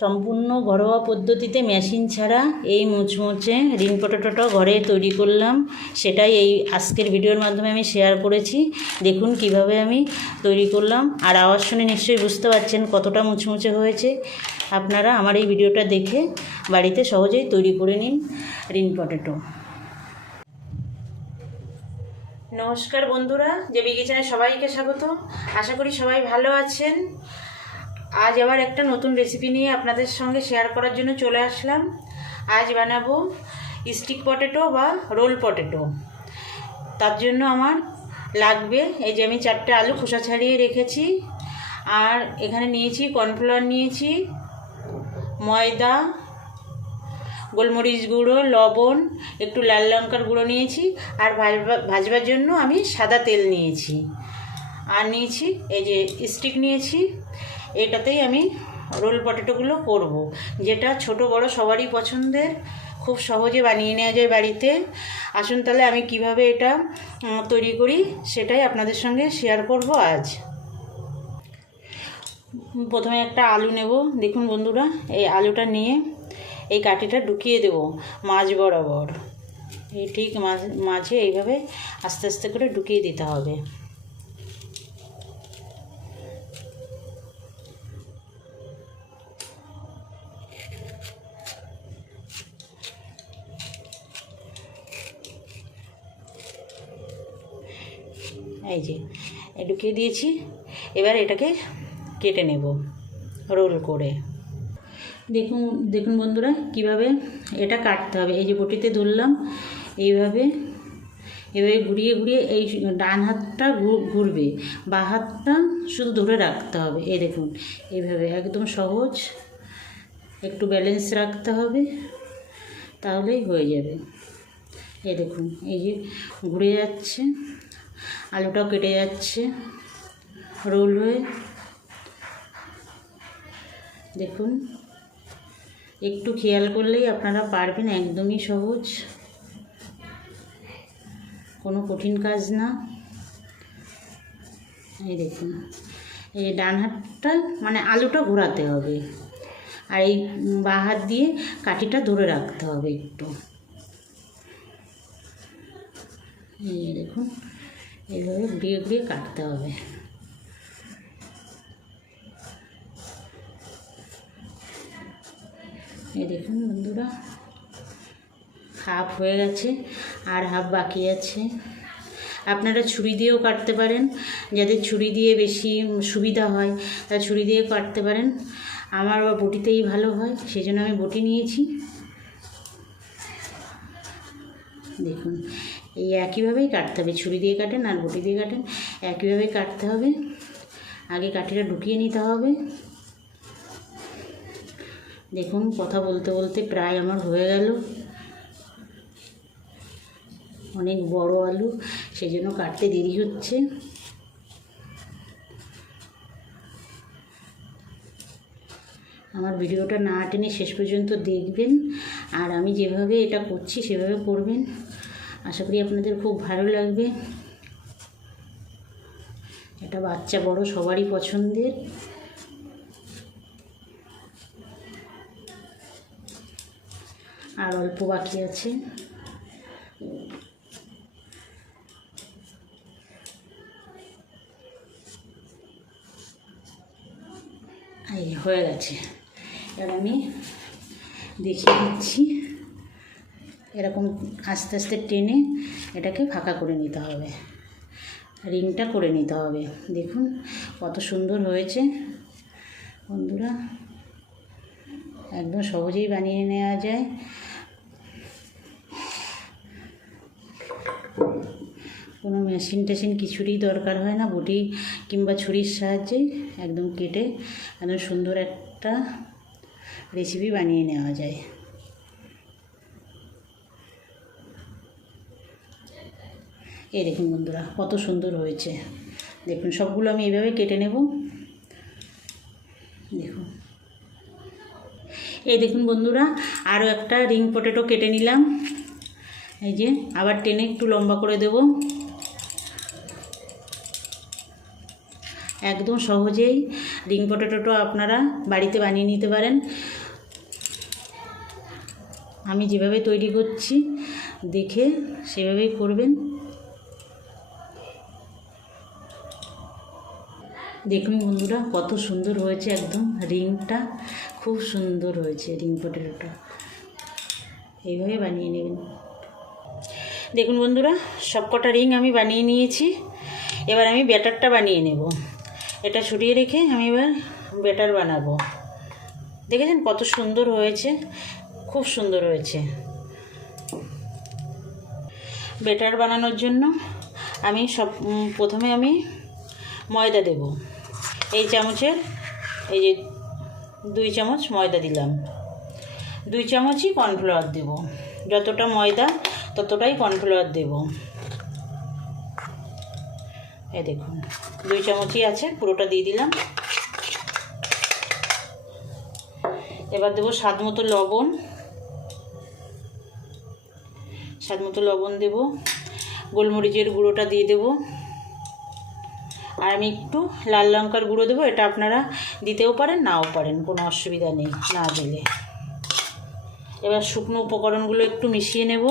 সম্পূর্ণ ঘরোয়া পদ্ধতিতে মেশিন ছাড়া এই মুচমুচে রিং পটেটোটা ঘরে তৈরি করলাম। সেটাই এই আজকের ভিডিওর মাধ্যমে আমি শেয়ার করেছি। দেখুন কিভাবে আমি তৈরি করলাম, আর আওয়াজ শুনে নিশ্চয়ই বুঝতে পারছেন কতটা মুচমুচে হয়েছে। আপনারা আমার এই ভিডিওটা দেখে বাড়িতে সহজেই তৈরি করে নিন রিং পটেটো। নমস্কার বন্ধুরা, জেবি কিচেনে সবাইকে স্বাগত। আশা করি সবাই ভালো আছেন। আজ আবার একটা নতুন রেসিপি নিয়ে আপনাদের সঙ্গে শেয়ার করার জন্য চলে আসলাম। আজ বানাবো স্টিক পটেটো বা রোল পটেটো। তার জন্য আমার লাগবে, এই যে আমি 4টে আলু খোসা ছাড়িয়ে রেখেছি, আর এখানে নিয়েছি কর্নফ্লাওয়ার, নিয়েছি ময়দা, গোলমরিচ গুঁড়ো, লবণ, একটু লাল লঙ্কার গুঁড়ো নিয়েছি, আর ভাজবার জন্য আমি সাদা তেল নিয়েছি, আর নিয়েছি এই যে স্টিক নিয়েছি। এটাতেই আমি রোল পটেটোগুলো করব, যেটা ছোট বড় সবারই পছন্দের, খুব সহজে বানিয়ে নেওয়া যায় বাড়িতে। আসুন তাহলে আমি কিভাবে এটা তৈরি করি সেটাই আপনাদের সঙ্গে শেয়ার করব আজ। প্রথমে একটা আলু নেব। দেখুন বন্ধুরা, এই আলুটা নিয়ে এই কাঠিটা ঢুকিয়ে দেব মাঝ বরাবর। এই ঠিক মাঝে এইভাবে আস্তে আস্তে করে ঢুকিয়ে দিতে হবে। এই যে ঢুকিয়ে দিয়েছি। এবার এটাকে কেটে নেব রোল করে। দেখুন দেখুন বন্ধুরা কিভাবে এটা কাটতে হবে। এই যে বটিতে ধরলাম, এইভাবে ঘুরিয়ে ঘুরিয়ে এই ডান হাতটা ঘুরবে, বাঁ হাতটা শুধু ধরে রাখতে হবে। এই দেখুন এইভাবে একদম সহজ, একটু ব্যালেন্স রাখতে হবে, তাহলেই হয়ে যাবে। এই দেখুন এই যে ঘুরে যাচ্ছে, আলুটাও কেটে যাচ্ছে রোল হয়ে। দেখুন একটু খেয়াল করলেই আপনারা পারবেন, একদমই সহজ, কোনো কঠিন কাজ না। এই দেখুন এই ডান হাতটা মানে আলুটা ঘোরাতে হবে, আর এই বাঁ হাত দিয়ে কাঠিটা ধরে রাখতে হবে একটু। এই দেখুন এইভাবে ঘুরিয়ে ঘুরিয়ে কাটতে হবে। এই দেখুন বন্ধুরা, হাফ হয়ে গেছে, আর হাফ বাকি আছে। আপনারা ছুরি দিয়েও কাটতে পারেন, যাদের ছুরি দিয়ে বেশি সুবিধা হয় তারা ছুরি দিয়ে কাটতে পারেন। আমার বটিতেই ভালো হয়, সেই জন্য আমি বটি নিয়েছি। দেখুন এই একইভাবেই কাটতে হবে, ছুরি দিয়ে কাটেন আর বটি দিয়ে কাটেন, একইভাবেই কাটতে হবে। আগে কাঠিটা ঢুকিয়ে নিতে হবে। দেখুন কথা বলতে বলতে প্রায় আমার হয়ে গেল। অনেক বড় আলু, সেই জন্য কাটতে দেরি হচ্ছে। আমার ভিডিওটা না টেনে শেষ পর্যন্ত দেখবেন, আর আমি যেভাবে এটা করছি সেভাবে করবেন। আশা করি আপনাদের খুব ভালো লাগবে। এটা বাচ্চা বড় সবারই পছন্দের। আর অল্প বাকি আছে। এই হয়ে গেছে। এবার আমি দেখিয়ে দিচ্ছি, এরকম আস্তে আস্তে টেনে এটাকে ফাঁকা করে নিতে হবে, রিংটা করে নিতে হবে। দেখুন কত সুন্দর হয়েছে বন্ধুরা, একদম সহজেই বানিয়ে নেওয়া যায়। কোনো মেশিন টেশিন কিছুরই দরকার হয় না, বটি কিংবা ছুরির সাহায্যে একদম কেটে একদম সুন্দর একটা রেসিপি বানিয়ে নেওয়া যায়। এই দেখুন বন্ধুরা কত সুন্দর হয়েছে। দেখুন সবগুলো আমি এইভাবে কেটে নেব। দেখুন এই দেখুন বন্ধুরা, আরও একটা রিং পটেটো কেটে নিলাম। এই যে আবার টেনে একটু লম্বা করে দেব। একদম সহজেই রিং পটেটোটা আপনারা বাড়িতে বানিয়ে নিতে পারেন। আমি যেভাবে তৈরি করছি দেখে সেভাবেই করবেন। দেখুন বন্ধুরা কত সুন্দর হয়েছে, একদম রিংটা খুব সুন্দর হয়েছে রিং পটেটোটা। এইভাবে বানিয়ে নেবেন। দেখুন বন্ধুরা সবকটা রিং আমি বানিয়ে নিয়েছি। এবার আমি ব্যাটারটা বানিয়ে নেব। এটা সরিয়ে রেখে আমি এবার ব্যাটার বানাবো। দেখেছেন কত সুন্দর হয়েছে, খুব সুন্দর হয়েছে। ব্যাটার বানানোর জন্য আমি প্রথমে আমি ময়দা দেব। এই চামচের এই যে 2 চামচ ময়দা দিলাম। 2 চামচই কর্নফ্লাওয়ার দেব। যতটা ময়দা ততটাই কর্নফ্লাওয়ার দেব। এই দেখুন 2 চামচই আছে, পুরোটা দিয়ে দিলাম। এবার দেবো স্বাদ মতো লবণ। স্বাদ মতো লবণ দেব। গোলমরিচের গুঁড়োটা দিয়ে দেব। আর আমি একটু লাল লঙ্কার গুঁড়ো দেবো। এটা আপনারা দিতেও পারেন নাও পারেন, কোনো অসুবিধা নেই না দিলে। এবার শুকনো উপকরণগুলো একটু মিশিয়ে নেব।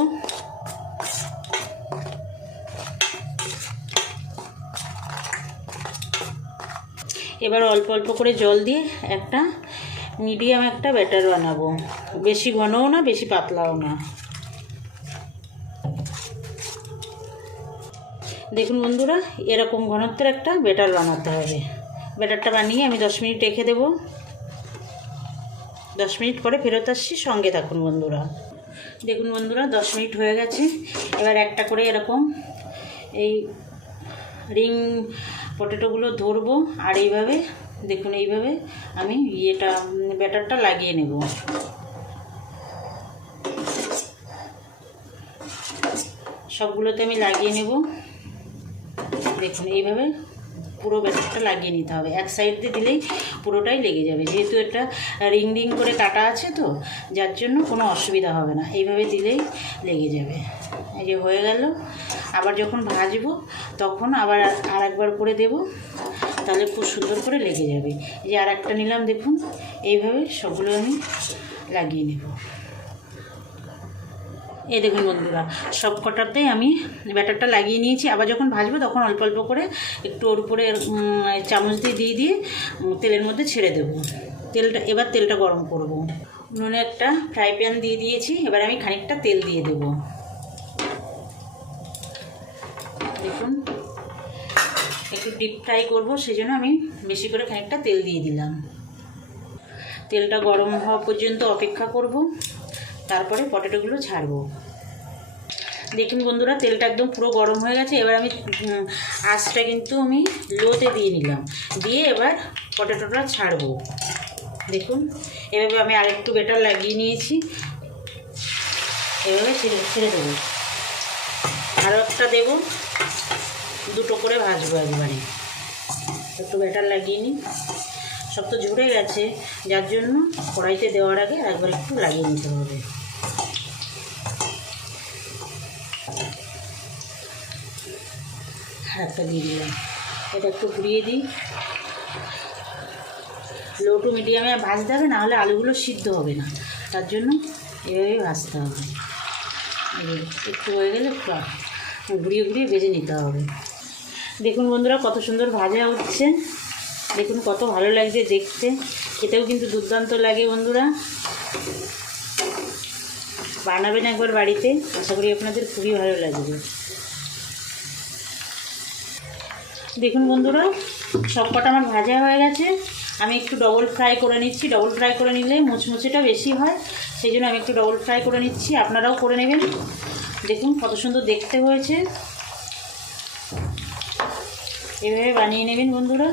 এবার অল্প অল্প করে জল দিয়ে একটা মিডিয়াম একটা ব্যাটার বানাবো। বেশি ঘনও না বেশি পাতলাও না। দেখুন বন্ধুরা এরকম ঘনত্বের একটা ব্যাটার বানাতে হবে। ব্যাটারটা বানিয়ে আমি 10 মিনিট রেখে দেব। 10 মিনিট পরে ফেরত আসছি, সঙ্গে থাকুন বন্ধুরা। দেখুন বন্ধুরা 10 মিনিট হয়ে গেছে। এবার একটা করে এরকম এই রিং পটেটোগুলো ধরবো আর এইভাবে দেখুন এইভাবে আমি ব্যাটারটা লাগিয়ে নেব। সবগুলোতে আমি লাগিয়ে নেব। দেখুন এইভাবে পুরো ব্যাটারটা লাগিয়ে নিতে হবে। এক সাইড দিয়ে দিলেই পুরোটাই লেগে যাবে, যেহেতু এটা রিং রিং করে কাটা আছে তো যার জন্য কোনো অসুবিধা হবে না। এইভাবে দিলেই লেগে যাবে। এই যে হয়ে গেল। আবার যখন ভাজবো তখন আবার আরেকবার করে দেব, তাহলে খুব সুন্দর করে লেগে যাবে। এই যে আর একটা নিলাম, দেখুন এইভাবে সবগুলো আমি লাগিয়ে নেব। এই দেখুন বন্ধুরা সব কটাতেই আমি ব্যাটারটা লাগিয়ে নিয়েছি। আবার যখন ভাজবো তখন অল্প অল্প করে একটু ওর উপরে চামচ দিয়ে দিয়ে তেলের মধ্যে ছেড়ে দেবো। এবার তেলটা গরম করব। উনুনে একটা ফ্রাই প্যান দিয়ে দিয়েছি। এবার আমি খানিকটা তেল দিয়ে দেব। দেখুন একটু ডিপ ফ্রাই করবো, সেই জন্য আমি বেশি করে খানিকটা তেল দিয়ে দিলাম। তেলটা গরম হওয়া পর্যন্ত অপেক্ষা করব, তারপরে পটেটোগুলো ছাড়বো। দেখুন বন্ধুরা তেলটা একদম পুরো গরম হয়ে গেছে। এবার আমি আঁচটা কিন্তু আমি লোতে দিয়ে নিলাম, দিয়ে এবার পটেটোটা ছাড়বো। দেখুন এভাবে আমি আরেকটু ব্যাটার লাগিয়ে নিয়েছি। এভাবে ছেড়ে দেবো। আরও একটা দেবো, দুটো করে ভাজবো একবারে। একটু ব্যাটার লাগিয়ে নিই। সব তো ঝরে গেছে, যার জন্য কড়াইতে দেওয়ার আগে একবার একটু লাগিয়ে নিতে হবে। একটা দিয়ে দিলাম। এটা একটু ঘুরিয়ে দিই। লো টু মিডিয়ামে ভাজতে হবে, নাহলে আলুগুলো সিদ্ধ হবে না, তার জন্য এভাবেই ভাজতে হবে। একটু হয়ে গেলে একটু ঘুরিয়ে ঘুরিয়ে ভেজে নিতে হবে। দেখুন বন্ধুরা কত সুন্দর ভাজা হচ্ছে। দেখুন কত ভালো লাগছে দেখতে, খেতেও কিন্তু দুর্দান্ত লাগে। বন্ধুরা বানাবেন একবার বাড়িতে, আশা করি আপনাদের খুবই ভালো লাগবে। দেখুন বন্ধুরা সব কটা আমার ভাজা হয়ে গেছে। আমি একটু ডবল ফ্রাই করে নিচ্ছি। ডবল ফ্রাই করে নিলে মুচমুচেটা বেশি হয়, সেই জন্য আমি একটু ডবল ফ্রাই করে নিচ্ছি। আপনারাও করে নেবেন। দেখুন কত সুন্দর দেখতে হয়েছে। এভাবে বানিয়ে নেবেন বন্ধুরা।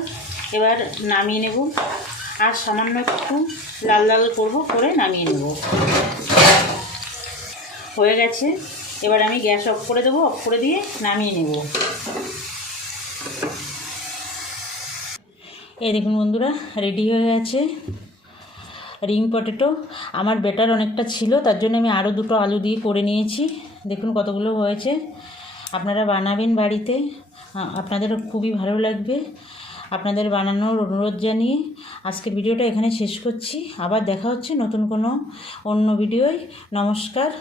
এবার নামিয়ে নেব, আর সামান্য একটু লাল লাল করবো, করে নামিয়ে নেব। হয়ে গেছে। এবার আমি গ্যাস অফ করে দেবো। অফ করে দিয়ে নামিয়ে নেব। এই দেখুন বন্ধুরা রেডি হয়ে গেছে রিং পটেটো। আমার ব্যাটার অনেকটা ছিল, তার জন্য আমি আরও দুটো আলু দিয়ে করে নিয়েছি। দেখুন কতগুলো হয়েছে। আপনারা বানাবেন বাড়িতে, আপনাদেরও খুবই ভালো লাগবে। আপনাদের বানানোর অনুরোধ জানিয়ে আজকের ভিডিওটা এখানে শেষ করছি। আবার দেখা হচ্ছে নতুন কোনো অন্য ভিডিওয়। নমস্কার।